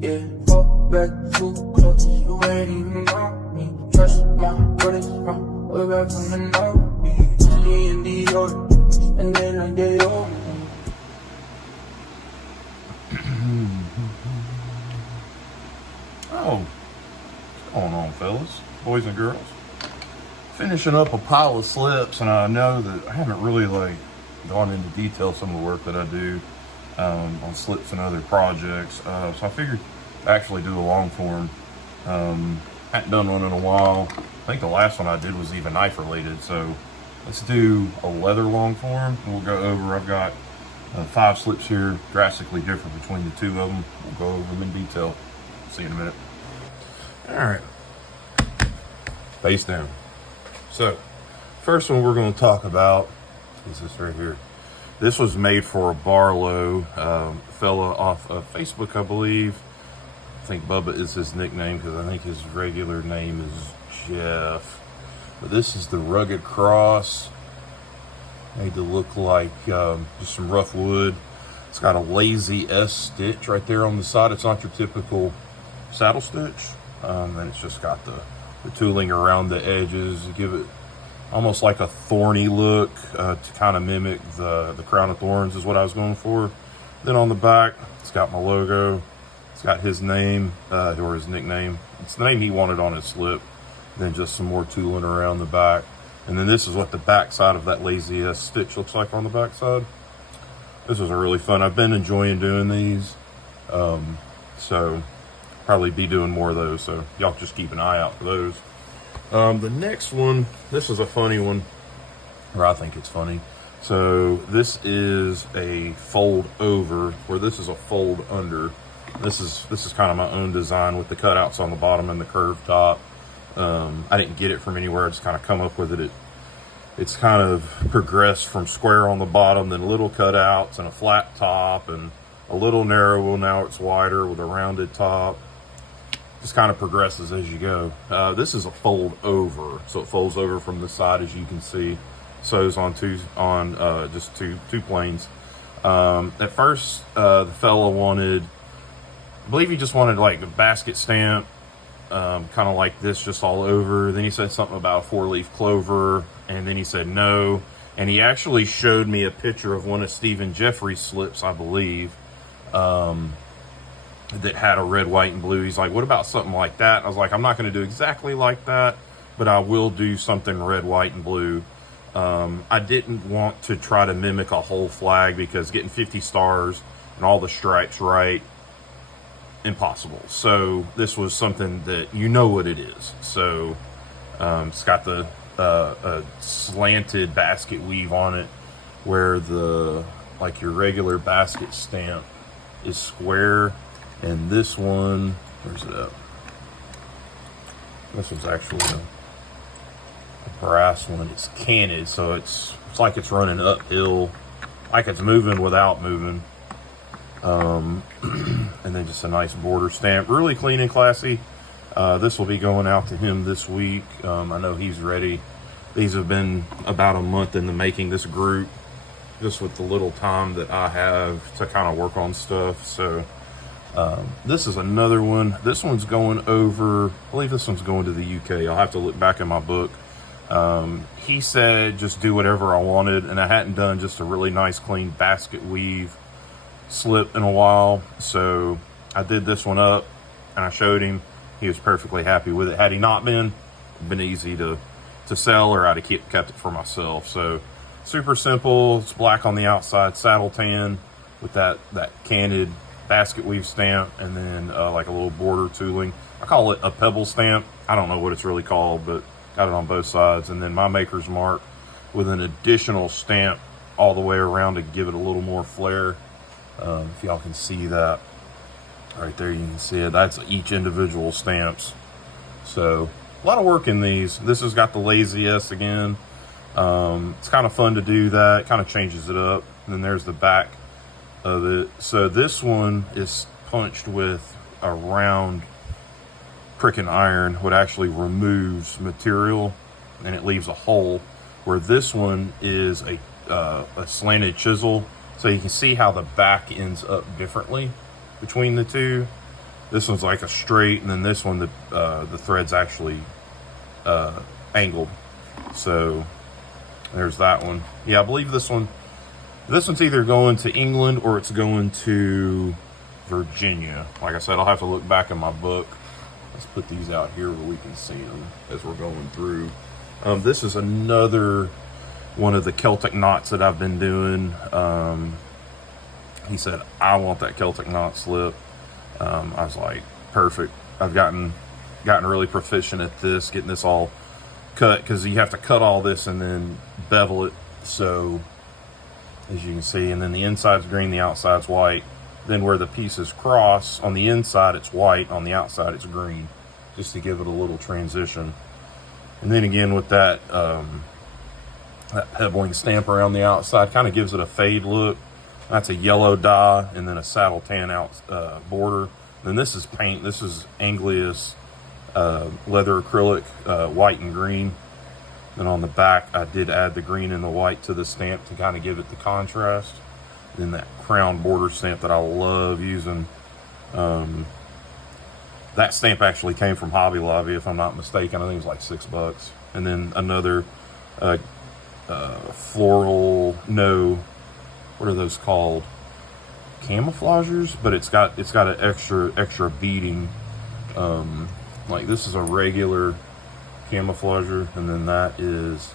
Yeah, fall back too close. You ain't even know me. Trust my brothers from way back from the north. Me and the old, and then I get old. Oh, what's going on, fellas, boys and girls? Finishing up a pile of slips, and I know that I haven't really gone into detail some of the work that I do on slips and other projects. So I figured to actually do a long form. Hadn't done one in a while. I think the last one I did was even knife related. So let's do a leather long form. We'll go over. I've got 5 slips here, drastically different between the 2 of them. We'll go over them in detail. See you in a minute. All right, face down. So, first one we're going to talk about is this right here. This was made for a Barlow fella off of Facebook, I believe. I think Bubba is his nickname because I think his regular name is Jeff. But this is the Rugged Cross. Made to look like just some rough wood. It's got a lazy S stitch right there on the side. It's not your typical saddle stitch. And it's just got the tooling around the edges to give it almost like a thorny look to kind of mimic the crown of thorns is what I was going for. Then on the back, it's got my logo. It's got his name or his nickname. It's the name he wanted on his slip. Then just some more tooling around the back. And then this is what the back side of that lazy S stitch looks like on the back side. This was a really fun. I've been enjoying doing these. So probably be doing more of those. So y'all just keep an eye out for those. The next one, this is a funny one, or I think it's funny. So this is a fold over, where this is a fold under. This is kind of my own design with the cutouts on the bottom and the curved top. I didn't get it from anywhere. I just kind of come up with it. It's kind of progressed from square on the bottom, then little cutouts and a flat top and a little narrow. Well, now it's wider with a rounded top. Just kind of progresses as you go. This is a fold over, so it folds over from the side, as you can see. Sews on just two planes. At first, the fella wanted, I believe he just wanted like a basket stamp, kind of like this, just all over. Then he said something about a 4-leaf clover, and then he said no. And he actually showed me a picture of one of Stephen Jeffries' slips, I believe. That had a red, white, and blue. He's like, what about something like that? I was like, I'm not going to do exactly like that, but I will do something red, white, and blue. I didn't want to try to mimic a whole flag because getting 50 stars and all the stripes right, impossible. So this was something that you know what it is. So it's got the a slanted basket weave on it, where the your regular basket stamp is square. And this one, where's it at? This one's actually a brass one. It's canted, so it's like it's running uphill, like it's moving without moving. And then just a nice border stamp, really clean and classy. This will be going out to him this week. I know he's ready. These have been about a month in the making, this group, just with the little time that I have to kind of work on stuff. So this is another one. This one's going over, I believe this one's going to the UK. I'll have to look back in my book. He said just do whatever I wanted, and I hadn't done just a really nice clean basket weave slip in a while. So I did this one up and I showed him. He was perfectly happy with it. Had he not been, it'd been easy to sell, or I'd have kept it for myself. So super simple. It's black on the outside, saddle tan with that canted basket weave stamp, and then like a little border tooling. I call it a pebble stamp. I don't know what it's really called, but got it on both sides. And then my maker's mark with an additional stamp all the way around to give it a little more flair. If y'all can see that right there, you can see it. That's each individual stamps. So a lot of work in these. This has got the lazy S again. It's kind of fun to do that. Kind of changes it up. And then there's the back of it. So this one is punched with a round pricking iron, what actually removes material and it leaves a hole, where this one is a slanted chisel. So you can see how the back ends up differently between the two. This one's like a straight, and then this one, the thread's actually angled. So there's that one. Yeah, I believe this one's either going to England or it's going to Virginia. Like I said, I'll have to look back in my book. Let's put these out here where we can see them as we're going through. This is another one of the Celtic knots that I've been doing. He said, I want that Celtic knot slip. I was like, perfect. I've gotten really proficient at this, getting this all cut, because you have to cut all this and then bevel it. So as you can see, and then the inside's green, the outside's white. Then where the pieces cross, on the inside it's white, on the outside it's green, just to give it a little transition. And then again with that that pebbling stamp around the outside, kind of gives it a fade look. That's a yellow dye, and then a saddle tan out border. Then this is paint. This is Anglius leather acrylic, white and green. Then on the back, I did add the green and the white to the stamp to kind of give it the contrast. Then that crown border stamp that I love using. That stamp actually came from Hobby Lobby, if I'm not mistaken. I think it was like $6. And then another floral, no, what are those called? Camouflagers, but it's got an extra beading. Like this is a regular camouflager, and then that is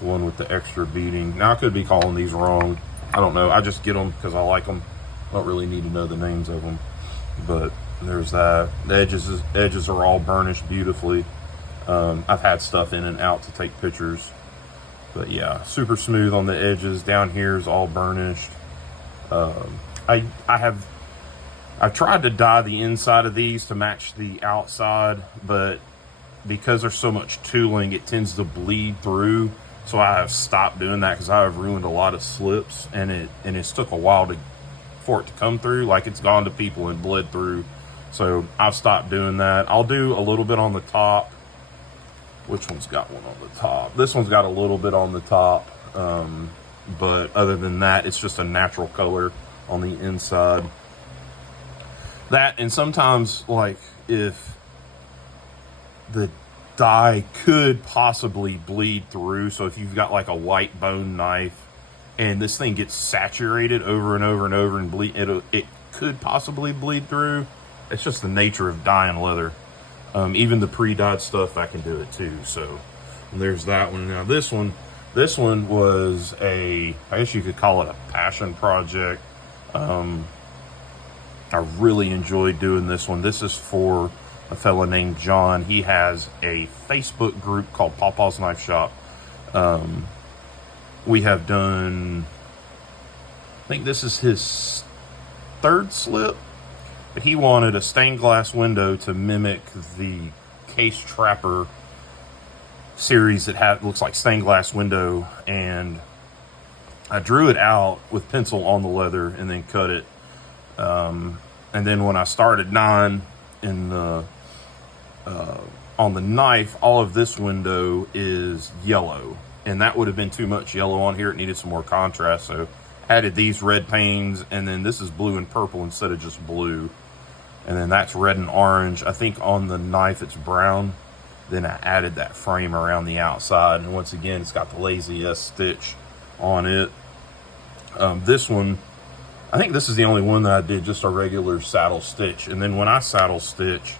the one with the extra beading. Now I could be calling these wrong. I don't know. I just get them because I like them. I don't really need to know the names of them. But there's that. The edges are all burnished beautifully. I've had stuff in and out to take pictures. But yeah, super smooth on the edges. Down here is all burnished. I've tried to dye the inside of these to match the outside, but because there's so much tooling, it tends to bleed through. So I have stopped doing that because I have ruined a lot of slips, and it's took a while for it to come through. Like it's gone to people and bled through. So I've stopped doing that. I'll do a little bit on the top. Which one's got one on the top? This one's got a little bit on the top. But other than that, it's just a natural color on the inside. That, and sometimes, like, if the dye could possibly bleed through, so if you've got like a white bone knife and this thing gets saturated over and over and over and it could possibly bleed through. It's just the nature of dyeing leather. Even the pre-dyed stuff, I can do it too. So there's that one. Now this one was I guess you could call it a passion project. I really enjoyed doing this one. This is for a fella named John. He has a Facebook group called Pawpaw's Knife Shop. We have done, I think this is his third slip. But he wanted a stained glass window to mimic the Case Trapper series that looks like stained glass window, and I drew it out with pencil on the leather and then cut it. And then when I started dyeing in the on the knife, all of this window is yellow, and that would have been too much yellow on here. It needed some more contrast, so added these red panes, and then this is blue and purple instead of just blue. And then that's red and orange. I think on the knife it's brown. Then I added that frame around the outside. And once again, it's got the Lazy S stitch on it. This one, I think this is the only one that I did just a regular saddle stitch. And then when I saddle stitch,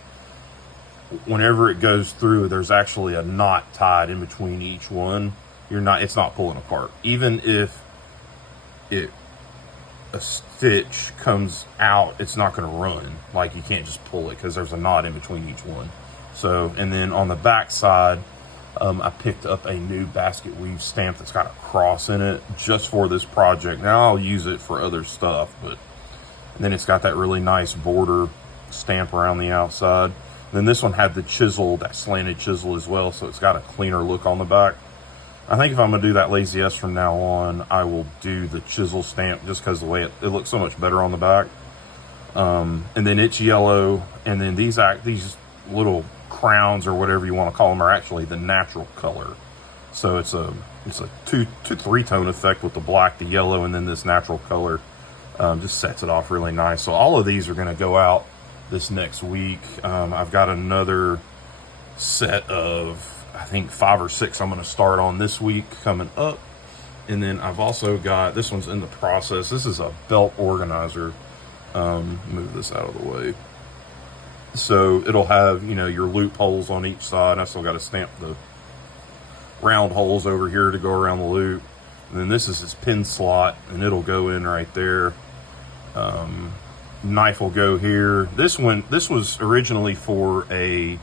whenever it goes through, there's actually a knot tied in between each one. It's not pulling apart. Even if a stitch comes out, it's not going to run. Like, you can't just pull it because there's a knot in between each one. So, and then on the back side, I picked up a new basket weave stamp that's got a cross in it just for this project. Now I'll use it for other stuff, but then it's got that really nice border stamp around the outside. Then this one had the chisel, that slanted chisel as well, so it's got a cleaner look on the back. I think if I'm going to do that Lazy S from now on, I will do the chisel stamp just because the way it looks so much better on the back. And then it's yellow, and then these little crowns or whatever you want to call them are actually the natural color. So it's a 2-3 effect with the black, the yellow, and then this natural color just sets it off really nice. So all of these are going to go out this next week. I've got another set of, I think, 5 or 6 I'm going to start on this week coming up. And then I've also got, this one's in the process. This is a belt organizer. Move this out of the way. So it'll have, you know, your loop holes on each side. I still got to stamp the round holes over here to go around the loop. And then this is its pin slot, and it'll go in right there. Knife will go here. This was originally for a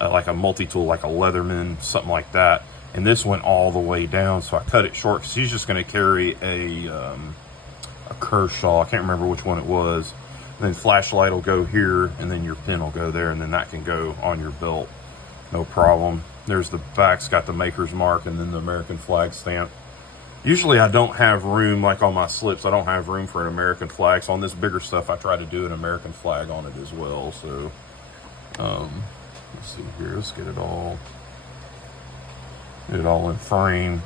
like a multi-tool, like a Leatherman, something like that. And this went all the way down, so I cut it short because he's just going to carry a Kershaw. I can't remember which one it was. And then flashlight will go here, and then your pin will go there, and then that can go on your belt, no problem. There's the back's got the maker's mark, and then the American flag stamp. Usually I don't have room, like on my slips, I don't have room for an American flag. So on this bigger stuff, I try to do an American flag on it as well. So, let's see here. Let's get it all in frame.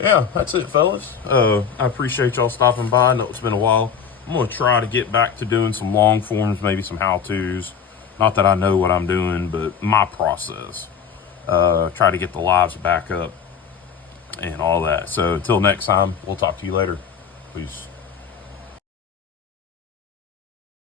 Yeah, that's it, fellas. I appreciate y'all stopping by. I know it's been a while. I'm going to try to get back to doing some long forms, maybe some how-tos. Not that I know what I'm doing, but my process. Try to get the lives back up and all that. So until next time, we'll talk to you later. Peace.